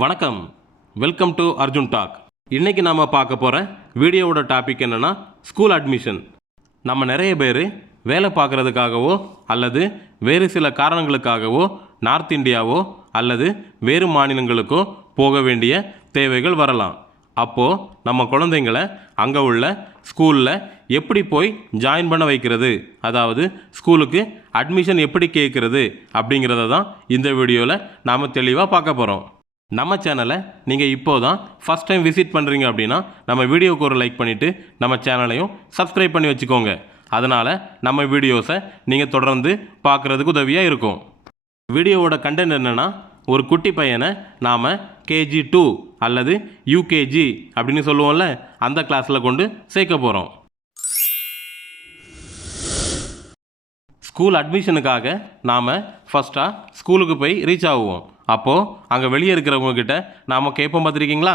வணக்கம், welcome to Arjun talk. இன்றைக்கி நாம் பார்க்க போகிற வீடியோவோட டாபிக் என்னென்னா ஸ்கூல் அட்மிஷன். நம்ம நிறைய பேர் வேலை பார்க்குறதுக்காகவோ அல்லது வேறு சில காரணங்களுக்காகவோ நார்த் இந்தியாவோ அல்லது வேறு மாநிலங்களுக்கோ போக வேண்டிய தேவைகள் வரலாம். அப்போது நம்ம குழந்தைங்களை அங்கே உள்ள ஸ்கூலில் எப்படி போய் ஜாயின் பண்ண வைக்கிறது, அதாவது ஸ்கூலுக்கு அட்மிஷன் எப்படி கேட்குறது அப்படிங்கிறத தான் இந்த வீடியோவில் நாம் தெளிவாக பார்க்க போகிறோம். நம்ம சேனலை நீங்கள் இப்போ தான் ஃபஸ்ட் டைம் விசிட் பண்ணுறீங்க அப்படின்னா நம்ம வீடியோவுக்கு ஒரு லைக் பண்ணிவிட்டு நம்ம சேனலையும் சப்ஸ்கிரைப் பண்ணி வச்சுக்கோங்க. அதனால் நம்ம வீடியோஸை நீங்கள் தொடர்ந்து பார்க்குறதுக்கு உதவியாக இருக்கும். வீடியோவோட கண்டென்ட் என்னென்னா, ஒரு குட்டி பையனை நாம் KG2 அல்லது UKG அப்படின்னு சொல்லுவோம்ல, அந்த கிளாஸில் கொண்டு சேர்க்க போகிறோம். ஸ்கூல் அட்மிஷனுக்காக நாம் ஃபஸ்ட்டாக ஸ்கூலுக்கு போய் ரீச் ஆகுவோம். அப்போது அங்கே வெளியே இருக்கிறவங்கக்கிட்ட நாம் கேட்போம், பார்த்துருக்கீங்களா,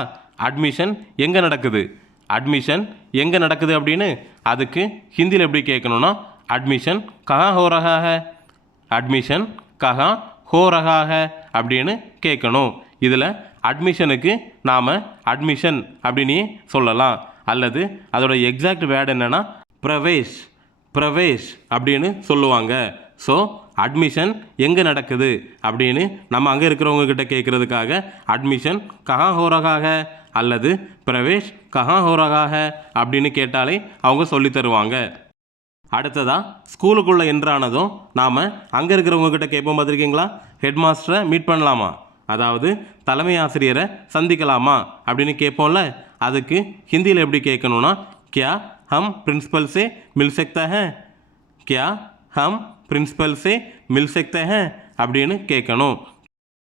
அட்மிஷன் எங்கே நடக்குது, அட்மிஷன் எங்கே நடக்குது அப்படின்னு. அதுக்கு ஹிந்தியில் எப்படி கேட்கணுன்னா, அட்மிஷன் கஹா ஹோ ரஹா ஹை, அட்மிஷன் கஹா ஹோ ரஹா ஹை அப்படின்னு கேட்கணும். இதில் அட்மிஷனுக்கு நாம் அட்மிஷன் அப்படின்னு சொல்லலாம். அல்லது அதோட எக்ஸாக்ட் வேர்டு என்னென்னா பிரவேஷ், பிரவேஷ் அப்படின்னு சொல்லுவாங்க. ஸோ அட்மிஷன் எங்கே நடக்குது அப்படின்னு நம்ம அங்கே இருக்கிறவங்கக்கிட்ட கேட்குறதுக்காக அட்மிஷன் கஹா ஹோ ரஹா ஹை அல்லது பிரவேஷ் கஹா ஹோ ரஹா ஹை அப்படின்னு கேட்டாலே அவங்க சொல்லி தருவாங்க. அடுத்ததாக ஸ்கூலுக்குள்ளே என்ட்ரானதும் நாம் அங்கே இருக்கிறவங்கக்கிட்ட கேட்போம், பார்த்துருக்கீங்களா, ஹெட் மாஸ்டரை மீட் பண்ணலாமா, அதாவது தலைமை ஆசிரியரை சந்திக்கலாமா அப்படின்னு கேட்போம்ல. அதுக்கு ஹிந்தியில் எப்படி கேட்கணுன்னா, கியா ஹம் பிரின்சிபல் சே மில் சக்தா ஹை, கியா ஹம் பிரின்சிபல் சே மில் சக்தா ஹை அப்படின்னு கேட்கணும்.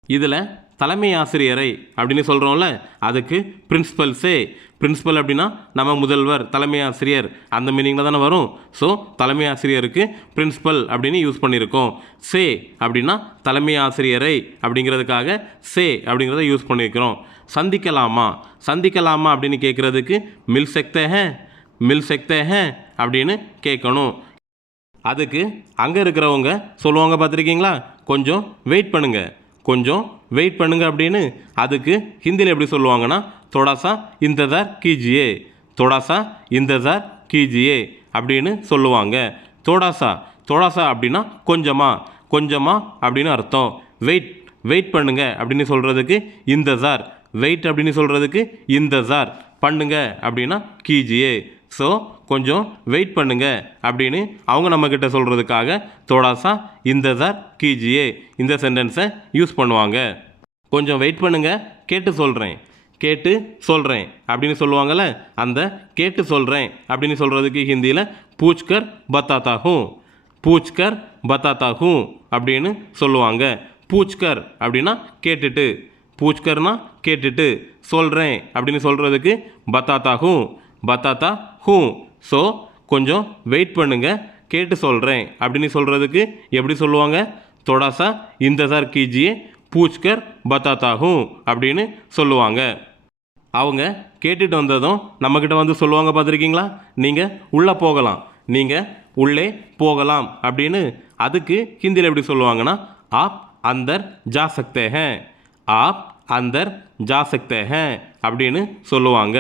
இதில் தலைமை ஆசிரியரை அப்படின்னு சொல்கிறோம்ல, அதுக்கு பிரின்சிபல் சே, பிரின்சிபல் அப்படின்னா நம்ம முதல்வர், தலைமை ஆசிரியர் அந்த மீனிங்கில் தானே வரும். ஸோ தலைமை ஆசிரியருக்கு பிரின்சிபல் அப்படின்னு யூஸ் பண்ணியிருக்கோம். சே அப்படின்னா தலைமை ஆசிரியரை அப்படிங்கிறதுக்காக சே அப்படிங்கிறத யூஸ் பண்ணியிருக்கிறோம். சந்திக்கலாமா, சந்திக்கலாமா அப்படின்னு கேட்குறதுக்கு மில் சக்தே ஹை, மில் சக்தே ஹை அப்படின்னு கேட்கணும். அதுக்கு அங்கே இருக்கிறவங்க சொல்லுவாங்க, பார்த்துருக்கீங்களா, கொஞ்சம் வெயிட் பண்ணுங்கள், கொஞ்சம் வெயிட் பண்ணுங்க அப்படின்னு. அதுக்கு ஹிந்தியில் எப்படி சொல்லுவாங்கன்னா, தோடாசா இந்ததார் கீஜியே, தோடாசா இந்ததார் கீஜியே அப்படின்னு சொல்லுவாங்க. தோடாசா, தோடாசா அப்படின்னா கொஞ்சமா, கொஞ்சமா அப்படின்னு அர்த்தம். வெயிட், வெயிட் பண்ணுங்க அப்படின்னு சொல்கிறதுக்கு இந்ததார், வெயிட் அப்படின்னு சொல்கிறதுக்கு இந்ததார், பண்ணுங்க அப்படின்னா கீஜியே. ஸோ கொஞ்சம் வெயிட் பண்ணுங்க அப்படின்னு அவங்க நம்மக்கிட்ட சொல்கிறதுக்காக தோடாசா இந்ததார் கீஜியே இந்த சென்டென்ஸை யூஸ் பண்ணுவாங்க. கொஞ்சம் வெயிட் பண்ணுங்க, கேட்டு சொல்கிறேன், கேட்டு சொல்கிறேன் அப்படின்னு சொல்லுவாங்கள்ல, அந்த கேட்டு சொல்கிறேன் அப்படின்னு சொல்கிறதுக்கு ஹிந்தியில் பூச்கர் பத்தாத்தா ஹூம், பூச்கர் பத்தாத்தா ஹூம் அப்படின்னு சொல்லுவாங்க. பூச்கர் அப்படின்னா கேட்டுட்டு, பூச்கர்னா கேட்டுட்டு, சொல்கிறேன் அப்படின்னு சொல்கிறதுக்கு பத்தாத்தா ஹூம், பத்தாத்தா ஹூம். ஸோ கொஞ்சம் வெயிட் பண்ணுங்க, கேட்டு சொல்கிறேன் அப்படின்னு சொல்கிறதுக்கு எப்படி சொல்லுவாங்க, தோடாசா இந்ததார் கீஜியே பூச்கர் பத்தாத்தா ஹூம் அப்படின்னு சொல்லுவாங்க. அவங்க கேட்டுட்டு வந்ததும் நம்மக்கிட்ட வந்து சொல்லுவாங்க, பார்த்துருக்கீங்களா, நீங்கள் உள்ளே போகலாம், நீங்கள் உள்ளே போகலாம் அப்படின்னு. அதுக்கு ஹிந்தியில் எப்படி சொல்லுவாங்கன்னா, ஆப் அந்தர் ஜா சக்தே ஹை, ஆப் அந்தர் ஜா சக்தே ஹை அப்படின்னு சொல்லுவாங்க.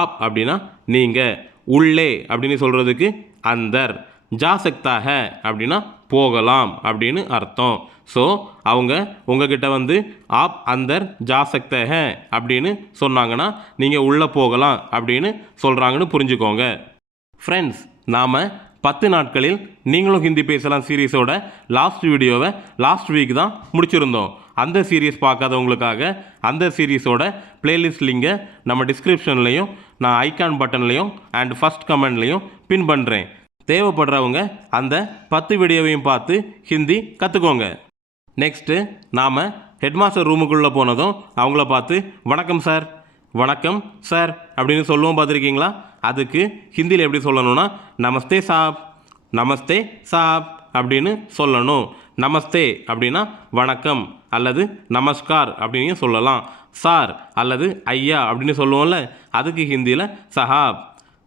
ஆப் அப்படின்னா நீங்கள், உள்ளே அப்படின்னு சொல்கிறதுக்கு அந்தர், ஜா சக்தா ஹை அப்படின்னா போகலாம் அப்படின்னு அர்த்தம். ஸோ அவங்க உங்ககிட்ட வந்து ஆப் அந்தர் ஜா சக்தே ஹை அப்படின்னு சொன்னாங்கன்னா நீங்கள் உள்ளே போகலாம் அப்படின்னு சொல்கிறாங்கன்னு புரிஞ்சுக்கோங்க. ஃப்ரெண்ட்ஸ், நாம் 10 நாட்களில் நீங்களும் ஹிந்தி பேசலாம் சீரீஸோட லாஸ்ட் வீடியோவை லாஸ்ட் வீக் தான் முடிச்சிருந்தோம். அந்த சீரீஸ் பார்க்காதவங்களுக்காக அந்த சீரீஸோட பிளேலிஸ்ட் லிங்கை நம்ம டிஸ்கிரிப்ஷன்லையும் நான் ஐகான் பட்டன்லையும் அண்ட் ஃபஸ்ட் கமெண்ட்லையும் பின் பண்ணுறேன். தேவைப்படுறவங்க அந்த 10 வீடியோவையும் பார்த்து ஹிந்தி கற்றுக்கோங்க. நெக்ஸ்ட்டு நாம் ஹெட்மாஸ்டர் ரூமுக்குள்ளே போனதும் அவங்கள பார்த்து வணக்கம் சார், வணக்கம் சார் அப்படின்னு சொல்லுவோம், பார்த்துருக்கீங்களா. அதுக்கு ஹிந்தியில் எப்படி சொல்லணும்னா, நமஸ்தே சாப், நமஸ்தே சாப் அப்படின்னு சொல்லணும். நமஸ்தே அப்படின்னா வணக்கம் அல்லது நமஸ்கார் அப்படின்னு சொல்லலாம். சார் அல்லது ஐயா அப்படின்னு சொல்லுவோம்ல, அதுக்கு ஹிந்தியில் சஹாப்,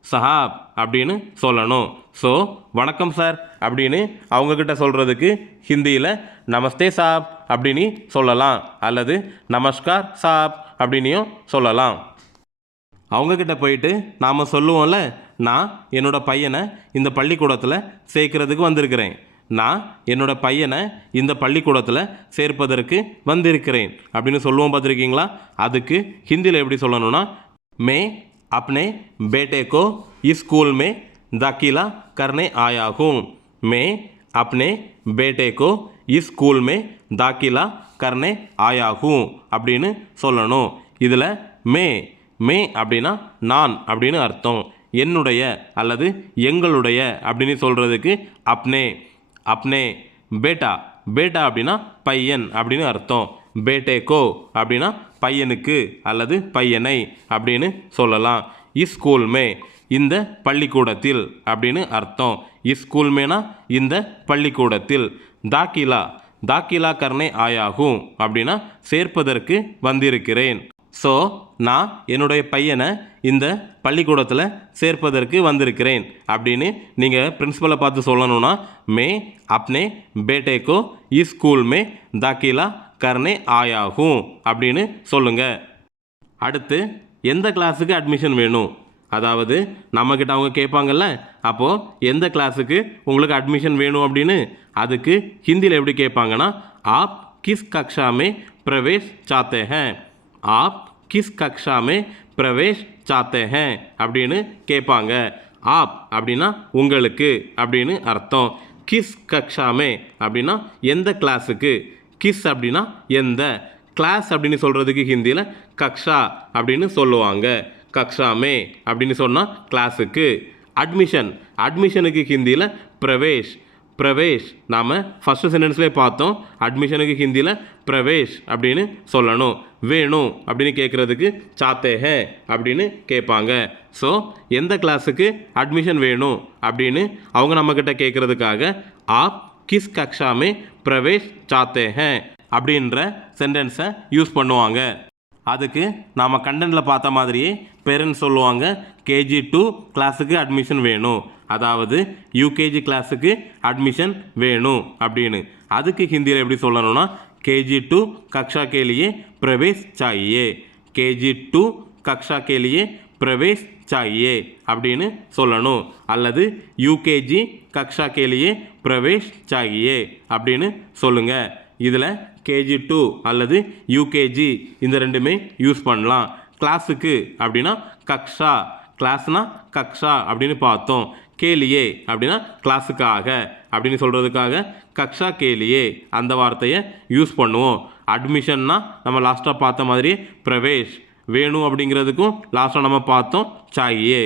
சஹாப் அப்படின்னு சொல்லணும். ஸோ வணக்கம் சார் அப்படின்னு அவங்கக்கிட்ட சொல்கிறதுக்கு ஹிந்தியில் நமஸ்தே சாப் அப்படின்னு சொல்லலாம், அல்லது நமஸ்கார் சாப் அப்படின்னும் சொல்லலாம். அவங்கக்கிட்ட போயிட்டு நாம் சொல்லுவோம்ல, நான் என்னோடய பையனை இந்த பள்ளிக்கூடத்தில் சேர்க்கறதுக்கு வந்திருக்கிறேன், நான் என்னோட பையனை இந்த பள்ளிக்கூடத்தில் சேர்ப்பதற்கு வந்திருக்கிறேன் அப்படின்னு சொல்லுவோம் பார்த்துருக்கீங்களா? அதுக்கு ஹிந்தியில் எப்படி சொல்லணும்னா, மே अपने बेटे को स्कूल में दाखिला करने आया हूँ, मैं अपने बेटे को स्कूल में दाखिला करने आया हूँ அப்படின்னு சொல்லணும். இதில் மே அப்படின்னா நான் அப்படின்னு அர்த்தம். என்னுடைய அல்லது எங்களுடைய அப்படின்னு சொல்கிறதுக்கு அப்னே பேட்டா அப்படின்னா பையன் அப்படின்னு அர்த்தம். பேட்டேக்கோ அப்படின்னா பையனுக்கு அல்லது பையனை அப்படின்னு சொல்லலாம். ஸ்கூல் மே இந்த பள்ளிக்கூடத்தில் அப்படின்னு அர்த்தம். ஸ்கூல் மேனா இந்த பள்ளிக்கூடத்தில். தாக்கிலா கர்னே ஆயாகும் அப்படின்னா சேர்ப்பதற்கு வந்திருக்கிறேன். ஸோ நான் என்னுடைய பையனை இந்த பள்ளிக்கூடத்தில் சேர்ப்பதற்கு வந்திருக்கிறேன் அப்படின்னு நீங்கள் பிரின்ஸிபலை பார்த்து சொல்லணும்னா, மே அப்னே பேட்டேக்கோ ஸ்கூல் மே தாக்கிலா கர்னே ஆயாகும் அப்படின்னு சொல்லுங்கள். அடுத்து எந்த கிளாஸுக்கு அட்மிஷன் வேணும், அதாவது நம்மக்கிட்ட அவங்க கேட்பாங்கல்ல, அப்போது எந்த கிளாஸுக்கு உங்களுக்கு அட்மிஷன் வேணும் அப்படின்னு. அதுக்கு ஹிந்தியில் எப்படி கேட்பாங்கன்னா, ஆப் கிஸ் கக்ஷா மே பிரவேஷ் சாத்தே ஹேன், ஆப் கிஸ் கக்ஷா மே பிரவேஷ் சாத்தே ஹேன் அப்படின்னு கேட்பாங்க. ஆப் அப்படின்னா உங்களுக்கு அப்படின்னு அர்த்தம். கிஸ் கக்ஷா மே அப்படின்னா எந்த கிளாஸுக்கு, கிஸ் அப்படின்னா எந்த, கிளாஸ் அப்படின்னு சொல்கிறதுக்கு ஹிந்தியில் கக்ஷா அப்படின்னு சொல்லுவாங்க. கக்ஷா மே அப்படின்னு சொன்னால் கிளாஸுக்கு. அட்மிஷனுக்கு ஹிந்தியில் பிரவேஷ் நாம் ஃபஸ்ட்டு சென்டென்ஸ்லேயே பார்த்தோம். அட்மிஷனுக்கு ஹிந்தியில் பிரவேஷ் அப்படின்னு சொல்லணும். வேணும் அப்படின்னு கேட்குறதுக்கு சாத்தே ஹே அப்படின்னு கேட்பாங்க. ஸோ எந்த கிளாஸுக்கு அட்மிஷன் வேணும் அப்படின்னு அவங்க நம்மக்கிட்ட கேட்குறதுக்காக ஆப் கிஸ் கக்ஷா மே பிரவேஷ் சாத்தே ஹே அப்படின்ற சென்டென்ஸை யூஸ் பண்ணுவாங்க. அதுக்கு நாம் கண்டென்ட்டில் பார்த்த மாதிரியே பேரண்ட்ஸ் சொல்லுவாங்க, KG2 கிளாஸுக்கு அட்மிஷன் வேணும், அதாவது யூகேஜி கிளாஸுக்கு அட்மிஷன் வேணும் அப்படின்னு. அதுக்கு ஹிந்தியில் எப்படி சொல்லணும்னா, KG2 கக்ஷா के लिए प्रवेश चाहिए, KG2 கக்ஷா के लिए प्रवेश चाहिए அப்படின்னு சொல்லணும். அல்லது யூகேஜி கக்ஷா के लिए प्रवेश चाहिए அப்படின்னு சொல்லுங்கள். இதில் KG2 அல்லது யூகேஜி இந்த ரெண்டுமே யூஸ் பண்ணலாம். கிளாஸுக்கு அப்படின்னா கக்ஷா, கிளாஸ்னா கக்ஷா அப்படின்னு பார்த்தோம். கேலியே அப்படின்னா கிளாஸுக்காக அப்படின்னு சொல்கிறதுக்காக கக்ஷா கேலியே அந்த வார்த்தையை யூஸ் பண்ணுவோம். அட்மிஷன்னா நம்ம லாஸ்ட்டாக பார்த்த மாதிரி பிரவேஷ் வேணும் அப்படிங்கிறதுக்கும் லாஸ்ட்டாக நம்ம பார்த்தோம் சாயே.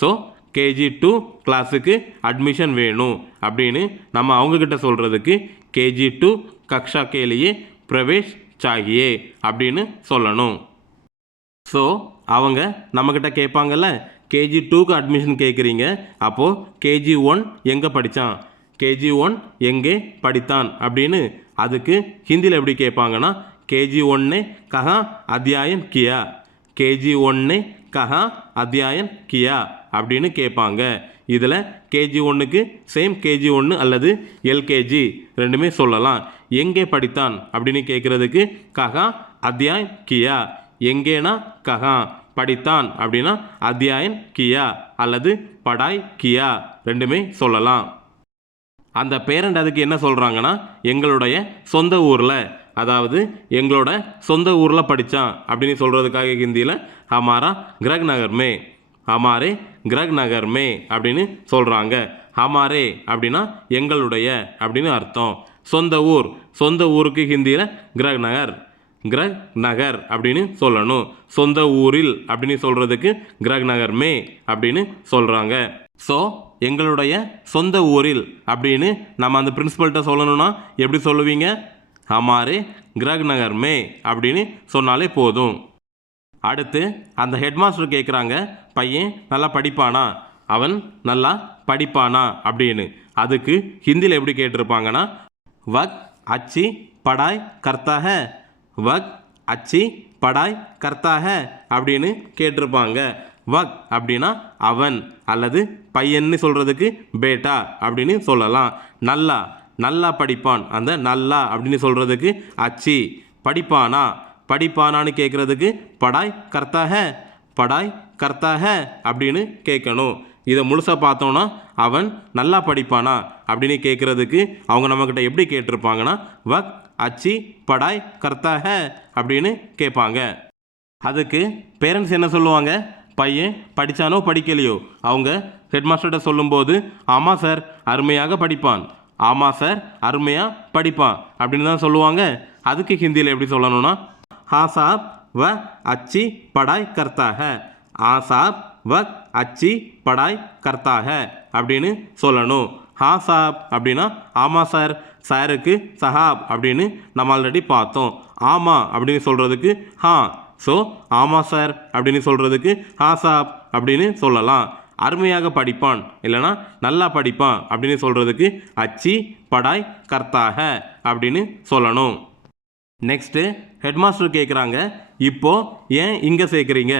ஸோ KG2 கிளாஸுக்கு அட்மிஷன் வேணும் அப்படின்னு நம்ம அவங்கக்கிட்ட சொல்கிறதுக்கு KG2 கக்ஷா கேலியே பிரவேஷ் சாகியே அப்படின்னு சொல்லணும். ஸோ அவங்க நம்மக்கிட்ட கேட்பாங்கல்ல, KG2க்கு அட்மிஷன் கேட்குறீங்க, அப்போது KG1 எங்கே படித்தான், KG1 எங்கே படித்தான் அப்படின்னு. அதுக்கு ஹிந்தியில் எப்படி கேட்பாங்கன்னா, KG1 ने कहाँ अध्ययन किया, KG1 ने कहाँ अध्ययन किया அப்படின்னு கேட்பாங்க. இதில் KG1க்கு சேம் KG1 அல்லது LKG ரெண்டுமே சொல்லலாம். எங்கே படித்தான் அப்படின்னு கேட்குறதுக்கு கஹா அத்தியாயன் கியா, எங்கேனா கஹா, படித்தான் அப்படின்னா அத்தியாயன் கியா அல்லது படாய் கியா ரெண்டுமே சொல்லலாம். அந்த பேரண்ட் அதுக்கு என்ன சொல்கிறாங்கன்னா, எங்களுடைய சொந்த ஊரில், அதாவது எங்களோட சொந்த ஊரில் படித்தான் அப்படின்னு சொல்கிறதுக்காக ஹிந்தியில் ஹமாரா கிரக் நகர் மே, ஹமாரே கிரக் நகர் மே அப்படின்னு சொல்கிறாங்க. ஹமாரே அப்படின்னா எங்களுடைய அப்படின்னு அர்த்தம். சொந்த ஊருக்கு ஹிந்தியில் கிரக் நகர் அப்படின்னு சொல்லணும். சொந்த ஊரில் அப்படின்னு சொல்கிறதுக்கு கிரக் நகர் மே அப்படின்னு சொல்கிறாங்க. ஸோ எங்களுடைய சொந்த ஊரில் அப்படின்னு நம்ம அந்த பிரின்சிபல்கிட்ட சொல்லணும்னா எப்படி சொல்லுவீங்க? ஹமாரே கிரக் நகர் மே அப்படின்னு சொன்னாலே போதும். அடுத்து அந்த ஹெட்மாஸ்டர் கேட்குறாங்க, பையன் நல்லா படிப்பானா, அவன் நல்லா படிப்பானா அப்படின்னு. அதுக்கு ஹிந்தியில் எப்படி கேட்டிருப்பாங்கன்னா, வக் அச்சி படாய் கர்த்தா ஹை, வக் அச்சி படாய் கர்த்தா ஹை அப்படின்னு கேட்டிருப்பாங்க. வக் அப்படின்னா அவன் அல்லது பையன்னு சொல்கிறதுக்கு பேட்டா அப்படின்னு சொல்லலாம். நல்லா நல்லா படிப்பான், அந்த நல்லா அப்படின்னு சொல்கிறதுக்கு அச்சி. படிப்பானா படிப்பானான்னு கேட்குறதுக்கு படாய் கர்த்தா ஹே, படாய் கர்த்தா ஹே அப்படின்னு கேட்கணும். இதை முழுசாக பார்த்தோன்னா அவன் நல்லா படிப்பானா அப்படின்னு கேட்குறதுக்கு அவங்க நம்மக்கிட்ட எப்படி கேட்டிருப்பாங்கன்னா வக் அச்சி படாய் கர்த்தா ஹே அப்படின்னு கேட்பாங்க. அதுக்கு பேரண்ட்ஸ் என்ன சொல்லுவாங்க? பையன் படித்தானோ படிக்கலையோ அவங்க ஹெட்மாஸ்டர்கிட்ட சொல்லும்போது ஆமாம் சார் அருமையாக படிப்பான், ஆமாம் சார் அருமையாக படிப்பான் அப்படின்னு தான் சொல்லுவாங்க. அதுக்கு ஹிந்தியில் எப்படி சொல்லணும்னா ஹா சாப் வ அச்சி படாய் கர்த்தா ஹே, ஆ சாப் வ அச்சி படாய் கர்த்தா ஹே அப்படின்னு சொல்லணும். ஹா சாப் அப்படின்னா ஆமாம் சார், சாருக்கு சஹாப் அப்படின்னு நம்ம ஆல்ரெடி பார்த்தோம். ஆமாம் அப்படின்னு சொல்கிறதுக்கு ஹா, ஸோ ஆமாம் சார் அப்படின்னு சொல்கிறதுக்கு ஹா சாப் அப்படின்னு சொல்லலாம். அருமையாக படிப்பான் இல்லைனா நல்லா படிப்பான் அப்படின்னு சொல்கிறதுக்கு அச்சி படாய் கர்த்தா ஹே அப்படின்னு சொல்லணும். நெக்ஸ்ட்டு ஹெட்மாஸ்டர் கேட்குறாங்க, இப்போது ஏன் இங்கே சேர்க்குறீங்க,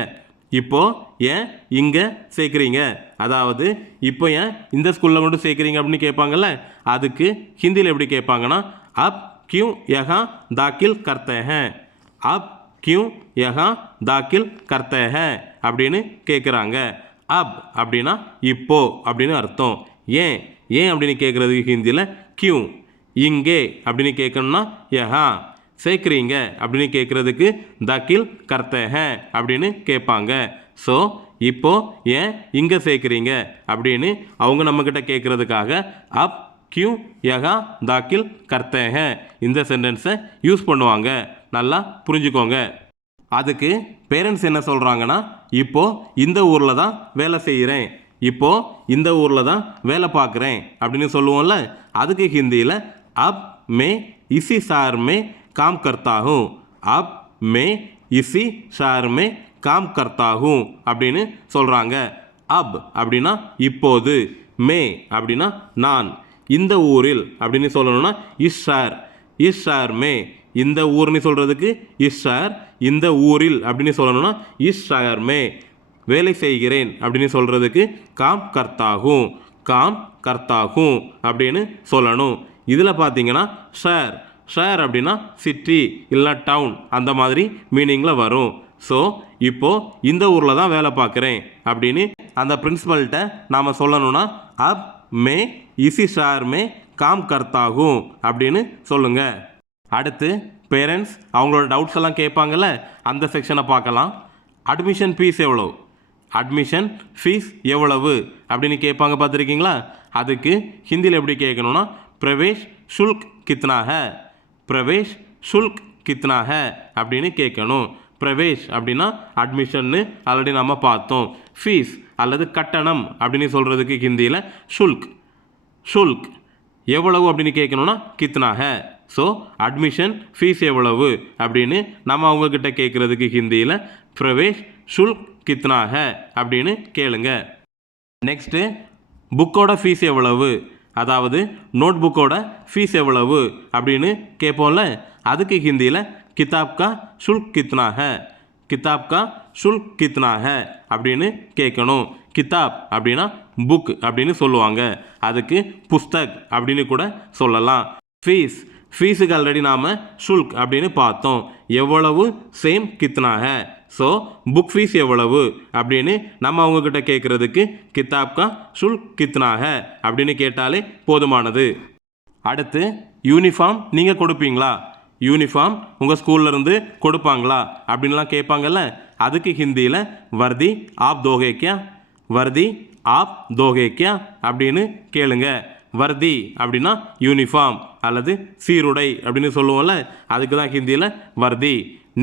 இப்போது ஏன் இங்கே சேர்க்குறீங்க, அதாவது இப்போ ஏன் இந்த ஸ்கூலில் கொண்டு சேர்க்குறீங்க அப்படின்னு கேட்பாங்கல்ல. அதுக்கு ஹிந்தியில் எப்படி கேட்பாங்கன்னா அப் கியூ யஹா தாக்கில் கர்த்தே ஹே, அப் கியூ யஹா தாக்கில் கர்த்தே ஹே அப்படின்னு கேட்குறாங்க. அப் அப்படின்னா இப்போ அப்படின்னு அர்த்தம். ஏன் ஏன் அப்படின்னு கேட்குறதுக்கு ஹிந்தியில் கியூ, இங்கே அப்படின்னு கேட்கணும்னா யஹா, சேர்க்குறீங்க அப்படின்னு கேட்குறதுக்கு தாக்கில் கர்த்தே ஹே அப்படின்னு கேட்பாங்க. ஸோ இப்போ ஏன் இங்கே சேர்க்குறீங்க அப்படின்னு அவங்க நம்மக்கிட்ட கேட்குறதுக்காக அப் கியூ யஹா தாக்கில் கர்த்தே ஹே இந்த சென்டென்ஸை யூஸ் பண்ணுவாங்க. நல்லா புரிஞ்சுக்கோங்க. அதுக்கு பேரண்ட்ஸ் என்ன சொல்கிறாங்கன்னா இப்போது இந்த ஊரில் தான் வேலை செய்கிறேன், இப்போது இந்த ஊரில் தான் வேலை பார்க்குறேன் அப்படின்னு சொல்லுவோம்ல. அதுக்கு ஹிந்தியில் அப் மே இசி ஷஹர் மே காம் கர்த்தா ஹூம், அப் மே இசி ஷஹர் மே காம் கர்த்தா ஹூம் அப்படின்னு சொல்கிறாங்க. அப் அப்படின்னா இப்போது, மே அப்படின்னா நான், இந்த ஊரில் அப்படின்னு சொல்லணும்னா இஸ் ஷஹர் மே, இந்த ஊர்னு சொல்கிறதுக்கு இஸ் ஷஹர், இந்த ஊரில் அப்படின்னு சொல்லணும்னா இஸ் ஷஹர் மே, வேலை செய்கிறேன் அப்படின்னு சொல்கிறதுக்கு காம் கர்த்தாகும், காம் கர்த்தாகும் அப்படின்னு சொல்லணும். இதில் பார்த்தீங்கன்னா ஷஹர், ஷஹர் அப்படின்னா சிட்டி இல்லை டவுன் அந்த மாதிரி மீனிங்கில் வரும். ஸோ இப்போது இந்த ஊரில் தான் வேலை பார்க்குறேன் அப்படின்னு அந்த பிரின்சிபல்கிட்ட நாம் சொல்லணும்னா அப் மே இசி ஷஹர் மே காம் கர்த்தாகும் அப்படின்னு சொல்லுங்கள். அடுத்து பேரண்ட்ஸ் அவங்களோட டவுட்ஸ் எல்லாம் கேட்பாங்கல்ல, அந்த செக்ஷனை பார்க்கலாம். அட்மிஷன் ஃபீஸ் எவ்வளோ, அட்மிஷன் ஃபீஸ் எவ்வளவு அப்படின்னு கேட்பாங்க பார்த்துருக்கீங்களா. அதுக்கு ஹிந்தியில் எப்படி கேட்கணும்னா பிரவேஷ் ஷுல்க் கித்னா ஹே, பிரவேஷ் ஷுல்க் கித்னா ஹே அப்படின்னு கேட்கணும். பிரவேஷ் அப்படின்னா அட்மிஷன்னு ஆல்ரெடி நம்ம பார்த்தோம். ஃபீஸ் அல்லது கட்டணம் அப்படின்னு சொல்கிறதுக்கு ஹிந்தியில் ஷுல்க், ஷுல்க் எவ்வளவு அப்படின்னு கேட்கணும்னா கித்னா ஹே. ஸோ அட்மிஷன் ஃபீஸ் எவ்வளவு அப்படின்னு நம்ம அவங்கக்கிட்ட கேட்குறதுக்கு ஹிந்தியில் பிரவேஷ் ஷுல்க் கித்னா ஹே அப்படின்னு கேளுங்க. நெக்ஸ்ட்டு புக்கோட ஃபீஸ் எவ்வளவு, அதாவது நோட் புக்கோட ஃபீஸ் எவ்வளவு அப்படின்னு கேட்போம்ல. அதுக்கு ஹிந்தியில் கிதாப் கா ஷுல்க் கித்னா ஹே, கிதாப் கா ஷுல்க் கித்னா ஹே அப்படின்னு கேட்கணும். கிதாப் அப்படின்னா புக் அப்படின்னு சொல்லுவாங்க, அதுக்கு புஸ்தக் அப்படின்னு கூட சொல்லலாம். ஃபீஸ், ஃபீஸுக்கு ஆல்ரெடி நாம் ஷுல்க் அப்படின்னு பார்த்தோம். எவ்வளவு சேம் கித்னா ஹே. ஸோ புக் ஃபீஸ் எவ்வளவு அப்படின்னு நம்ம அவங்கக்கிட்ட கேட்குறதுக்கு கிதாப் கா ஷுல்க் கித்னா ஹே அப்படின்னு கேட்டாலே போதுமானது. அடுத்து யூனிஃபார்ம் நீங்கள் கொடுப்பீங்களா, யூனிஃபார்ம் உங்கள் ஸ்கூல்லேருந்து கொடுப்பாங்களா அப்படின்லாம் கேட்பாங்கல்ல. அதுக்கு ஹிந்தியில் வர்தி ஆப் தோகே கியா, வர்தி ஆப் தோகே கியா அப்படின்னு கேளுங்க. வர்தி அப்படின்னா யூனிஃபார்ம் அல்லது சீருடை அப்படின்னு சொல்லுவோம்ல, அதுக்கு தான் ஹிந்தியில் வர்தி.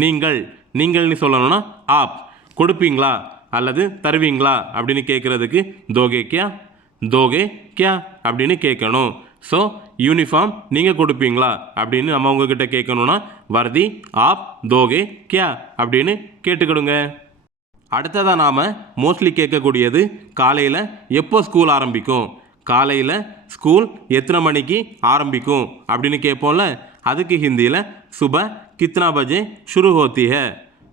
நீங்கள், நீங்கள்னு சொல்லணும்னா ஆப், கொடுப்பீங்களா அல்லது தருவீங்களா அப்படின்னு கேட்குறதுக்கு தோகே கியா, தோகே கியா அப்படின்னு கேட்கணும். ஸோ யூனிஃபார்ம் நீங்கள் கொடுப்பீங்களா அப்படின்னு நம்ம உங்ககிட்ட கேட்கணுன்னா வர்தி ஆப் தோகே கியா அப்படின்னு கேட்டுக்கிடுங்க. அடுத்ததாக நாம் மோஸ்ட்லி கேட்கக்கூடியது காலையில் எப்போ ஸ்கூல் ஆரம்பிக்கும், காலையில் ஸ்கூல் எத்தனை மணிக்கு ஆரம்பிக்கும் அப்படின்னு கேட்போம்ல. அதுக்கு ஹிந்தியில் சுப கித்னா பஜே ஷுரு ஹோத்தி ஹே,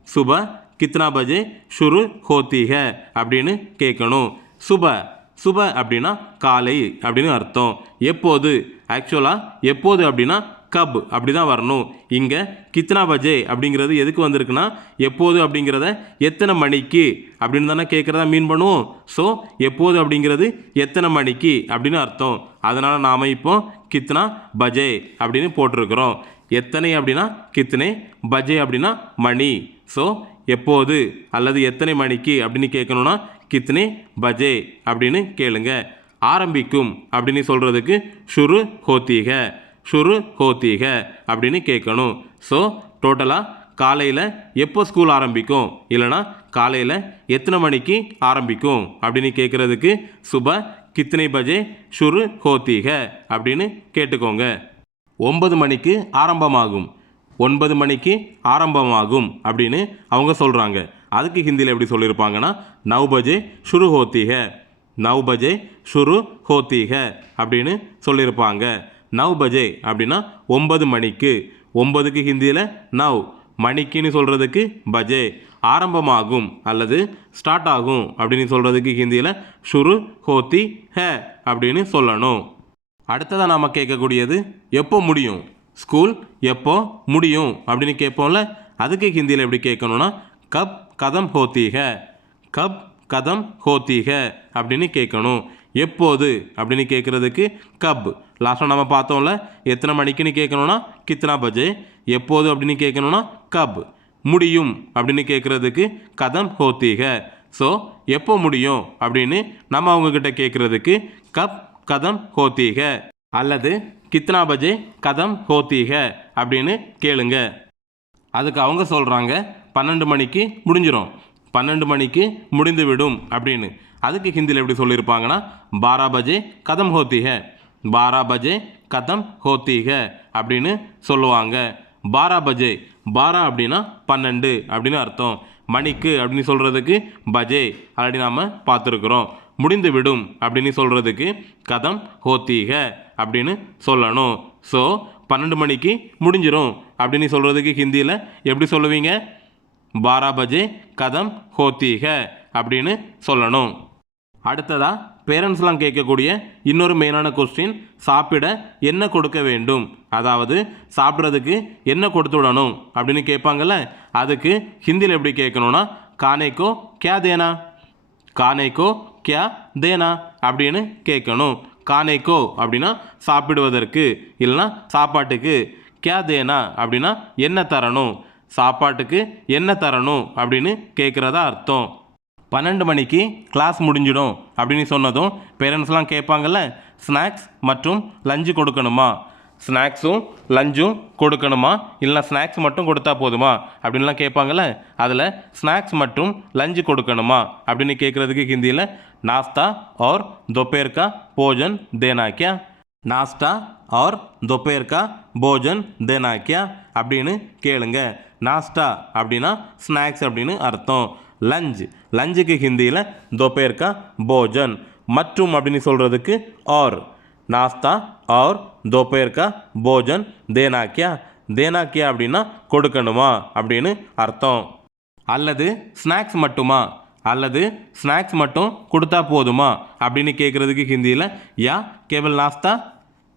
சுப கித்னா பஜே ஷுரு ஹோத்தி ஹை அப்படின்னு கேட்கணும். சுப சுப அப்படின்னா காலை அப்படின்னு அர்த்தம். எப்போது, ஆக்சுவலாக எப்போது அப்படின்னா கப் அப்படி தான் வரணும். இங்கே கித்னா பஜே அப்படிங்கிறது எதுக்கு வந்திருக்குன்னா எப்போது அப்படிங்கிறத எத்தனை மணிக்கு அப்படின்னு தானே கேட்குறதா மீன் பண்ணுவோம். ஸோ எப்போது அப்படிங்கிறது எத்தனை மணிக்கு அப்படின்னு அர்த்தம். அதனால் நாம் இப்போ கித்னா பஜே அப்படின்னு போட்டிருக்கிறோம். எத்தனை அப்படின்னா கித்னே, பஜே அப்படின்னா மணி. ஸோ எப்போது அல்லது எத்தனை மணிக்கு அப்படின்னு கேட்கணுன்னா கித்னே பஜே அப்படின்னு கேளுங்க. ஆரம்பிக்கும் அப்படின்னு சொல்கிறதுக்கு ஷுரு ஹோத்தி ஹை, ஷுரு ஹோத்தி ஹை அப்படின்னு கேட்கணும். ஸோ டோட்டலாக காலையில் எப்போ ஸ்கூல் ஆரம்பிக்கும் இல்லைனா காலையில் எத்தனை மணிக்கு ஆரம்பிக்கும் அப்படின்னு கேட்குறதுக்கு சுப கித்னே பஜே ஷுரு ஹோத்தி ஹை அப்படின்னு கேட்டுக்கோங்க. 9 மணிக்கு ஆரம்பமாகும், 9 மணிக்கு ஆரம்பமாகும் அப்படின்னு அவங்க சொல்கிறாங்க. அதுக்கு ஹிந்தியில் எப்படி சொல்லியிருப்பாங்கன்னா 9 பஜே ஷுரு ஹோத்தி ஹை, 9 பஜே ஷுரு ஹோத்தி ஹை அப்படின்னு சொல்லியிருப்பாங்க. 9 பஜே அப்படின்னா 9 மணிக்கு, 9க்கு ஹிந்தியில் 9, மணிக்குன்னு சொல்கிறதுக்கு பஜே, ஆரம்பமாகும் அல்லது ஸ்டார்ட் ஆகும் அப்படின்னு சொல்கிறதுக்கு ஹிந்தியில் ஷுரு ஹோத்தி ஹை அப்படின்னு சொல்லணும். அடுத்ததாக நாம் கேட்கக்கூடியது எப்போ முடியும், ஸ்கூல் எப்போ முடியும் அப்படின்னு கேட்போம்ல. அதுக்கு ஹிந்தியில் எப்படி கேட்கணுன்னா கப் கதம் ஹோத்தி ஹை, கப் கதம் ஹோத்தி ஹை அப்படின்னு கேட்கணும். எப்போது அப்படின்னு கேட்குறதுக்கு கப், லாஸ்ட்டாக நம்ம பார்த்தோம்ல எத்தனை மணிக்குன்னு கேட்கணுன்னா கித்னா பஜே, எப்போது அப்படின்னு கேட்கணுன்னா கப், முடியும் அப்படின்னு கேட்குறதுக்கு கதம் ஹோத்தி ஹை. ஸோ எப்போ முடியும் அப்படின்னு நம்ம அவங்கக்கிட்ட கேட்குறதுக்கு கப் கதம் ஹோத்தி ஹை அல்லது கித்னா பஜே கதம் ஹோத்தி ஹை அப்படின்னு கேளுங்க. அதுக்கு அவங்க சொல்கிறாங்க 12 மணிக்கு முடிஞ்சிடும், 12 மணிக்கு முடிந்து விடும் அப்படின்னு. அதுக்கு ஹிந்தியில் எப்படி சொல்லியிருப்பாங்கன்னா 12 பஜே கதம் ஹோத்தி ஹை, 12 பஜே கதம் ஹோத்தி ஹை அப்படின்னு சொல்லுவாங்க. 12 பஜே, 12 அப்படின்னா 12 அப்படின்னு அர்த்தம். மணிக்கு அப்படின்னு சொல்கிறதுக்கு பஜே ஆல்ரெடி நாம் பார்த்துருக்குறோம். முடிந்து விடும் அப்படின்னு சொல்கிறதுக்கு கதம் ஹோத்தி ஹை அப்படின்னு சொல்லணும். ஸோ 12 மணிக்கு முடிஞ்சிடும் அப்படின்னு சொல்கிறதுக்கு ஹிந்தியில் எப்படி சொல்லுவீங்க, 12 பஜே கதம் ஹோத்தி ஹை அப்படின்னு சொல்லணும். அடுத்ததாக பேரண்ட்ஸ்லாம் கேட்கக்கூடிய இன்னொரு மெயினான கொஸ்டின், சாப்பிட என்ன கொடுக்க வேண்டும், அதாவது சாப்பிட்றதுக்கு என்ன கொடுத்து விடணும் அப்படின்னு கேட்பாங்கள்ல. அதுக்கு ஹிந்தியில் எப்படி கேட்கணுன்னா கானேக்கோ கியா தேனா, கானேக்கோ கியா தேனா அப்படின்னு கேட்கணும். கானேக்கோ அப்படின்னா சாப்பிடுவதற்கு இல்லைனா சாப்பாட்டுக்கு, கியா தேனா அப்படின்னா என்ன தரணும், சாப்பாட்டுக்கு என்ன தரணும் அப்படின்னு கேட்குறதா அர்த்தம். 12 மணிக்கு கிளாஸ் முடிஞ்சிடும் அப்படின்னு சொன்னதும் பேரண்ட்ஸ்லாம் கேட்பாங்கள்ல, ஸ்நாக்ஸ் மற்றும் லஞ்சு கொடுக்கணுமா, ஸ்நாக்ஸும் லஞ்சும் கொடுக்கணுமா இல்லைனா ஸ்நாக்ஸ் மட்டும் கொடுத்தா போதுமா அப்படின்லாம் கேட்பாங்கள்ல. அதில் ஸ்நாக்ஸ் மற்றும் லஞ்சு கொடுக்கணுமா அப்படின்னு கேட்குறதுக்கு ஹிந்தியில் நாஸ்தா और दोपहर का भोजन देना क्या, நாஸ்தா और दोपहर का भोजन देना क्या அப்படின்னு கேளுங்க. நாஸ்தா அப்படின்னா ஸ்நாக்ஸ் அப்படின்னு அர்த்தம். லஞ்ச், லஞ்சுக்கு ஹிந்தியில் दोपहर का भोजन, மற்றும் அப்படின்னு சொல்கிறதுக்கு और, நாஸ்தா और दोपहर का भोजन देना क्या, देना क्या அப்படின்னா கொடுக்கணுமா அப்படின்னு அர்த்தம். அல்லது ஸ்நாக்ஸ் மட்டுமா, அல்லது ஸ்நாக்ஸ் மட்டும் கொடுத்தா போதுமா அப்படின்னு கேட்குறதுக்கு ஹிந்தியில் யா கேவல் நாஸ்தா,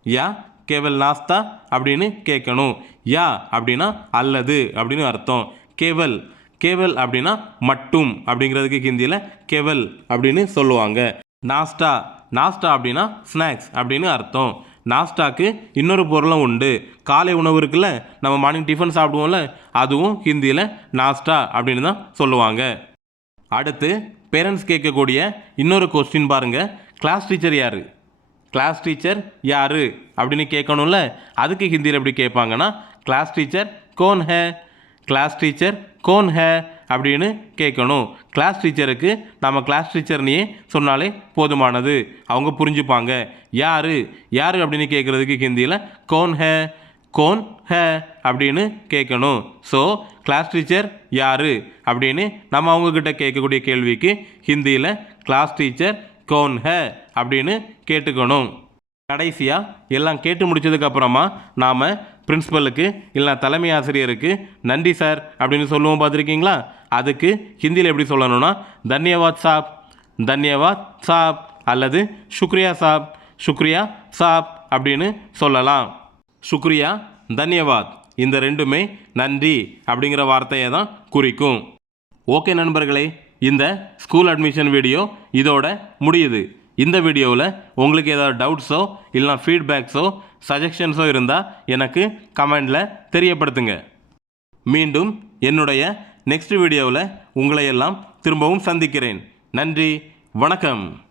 யா கேவல் நாஸ்தா அப்படின்னு கேட்கணும். யா அப்படின்னா அல்லது அப்படின்னு அர்த்தம். கேவல், கேவல் அப்படின்னா மட்டும் அப்படிங்கிறதுக்கு ஹிந்தியில் கேவல் அப்படின்னு சொல்லுவாங்க. நாஸ்டா, நாஸ்டா அப்படின்னா ஸ்நாக்ஸ் அப்படின்னு அர்த்தம். நாஸ்டாக்கு இன்னொரு பொருளும் உண்டு. காலை உணவு இருக்குல்ல, நம்ம மார்னிங் டிஃபன் சாப்பிடுவோம்ல, அதுவும் ஹிந்தியில் நாஸ்டா அப்படின்னு தான் சொல்லுவாங்க. அடுத்து பேரண்ட்ஸ் கேட்கக்கூடிய இன்னொரு கொஸ்டின் பாருங்கள், கிளாஸ் டீச்சர் யார், கிளாஸ் டீச்சர் யார் அப்படின்னு கேட்கணும்ல. அதுக்கு ஹிந்தியில் எப்படி கேட்பாங்கன்னா கிளாஸ் டீச்சர் கோன் ஹே, கிளாஸ் டீச்சர் கோன் ஹே அப்படின்னு கேட்கணும். கிளாஸ் டீச்சருக்கு நம்ம கிளாஸ் டீச்சர்னையே சொன்னாலே போதுமானது, அவங்க புரிஞ்சுப்பாங்க. யார் யார் அப்படின்னு கேட்குறதுக்கு ஹிந்தியில் கோன் ஹே, கோன் ஹே அப்படின்னு கேட்கணும். ஸோ கிளாஸ் டீச்சர் யார் அப்படின்னு நம்ம அவங்கக்கிட்ட கேட்கக்கூடிய கேள்விக்கு ஹிந்தியில் கிளாஸ் டீச்சர் கோன் ஹே அப்படின்னு கேட்டுக்கணும். கடைசியாக எல்லாம் கேட்டு முடித்ததுக்கப்புறமா நாம் பிரின்ஸிபலுக்கு இல்லைனா தலைமை ஆசிரியருக்கு நன்றி சார் அப்படின்னு சொல்லுவோம் பார்த்துருக்கீங்களா? அதுக்கு ஹிந்தியில் எப்படி சொல்லணும்னா தன்யவாத் சாப், தன்யவாத் சாப் அல்லது சுக்ரியா சாப், சுக்ரியா சாப் அப்படின்னு சொல்லலாம். சுக்ரியா, தன்யவாத் இந்த ரெண்டுமே நன்றி அப்படிங்கிற வார்த்தையை தான் குறிக்கும். ஓகே நண்பர்களே, இந்த ஸ்கூல் அட்மிஷன் வீடியோ இதோட முடியுது. இந்த வீடியோவில் உங்களுக்கு ஏதாவது டவுட்ஸோ இல்லைனா ஃபீட்பேக்ஸோ சஜஷன்ஸோ இருந்தால் எனக்கு கமெண்டில் தெரியப்படுத்துங்க. மீண்டும் என்னுடைய நெக்ஸ்ட் வீடியோவில் உங்களை எல்லாம் திரும்பவும் சந்திக்கிறேன். நன்றி, வணக்கம்.